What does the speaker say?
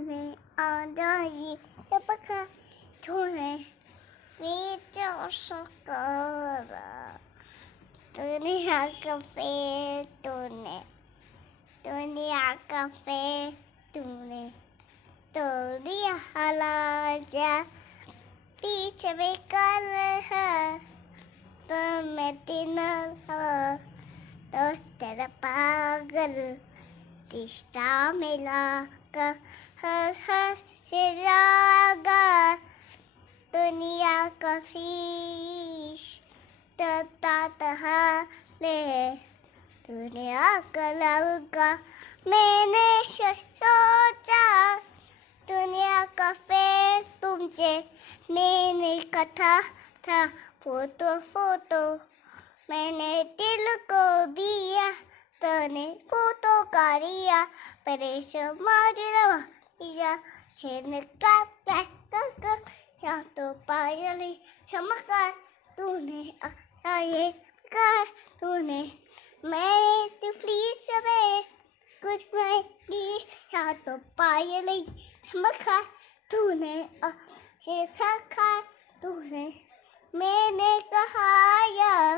तूने आजाई पका तूने नीचे सकरा दुनिया का फेर तूने आका फेर तूने तोड़िया हलाजा पीछे में कल है तो मैं दिनल है तो तेरा पागल रिश्ता मिला कर हर हर से जागा दुनिया का फीस तता ले दुनिया का लगा मैंने सोचा दुनिया का फेर तुमसे मैंने कथा था फोटो मैंने दिल को दिया तूने फोटो कारिया परेशान माजरा या शेर का या तो पायली चमका तूने आए कर तूने मैं प्लीज में कुछ मैं दी या तो पायली चमका तूने शेर खा तूने मैंने कहा या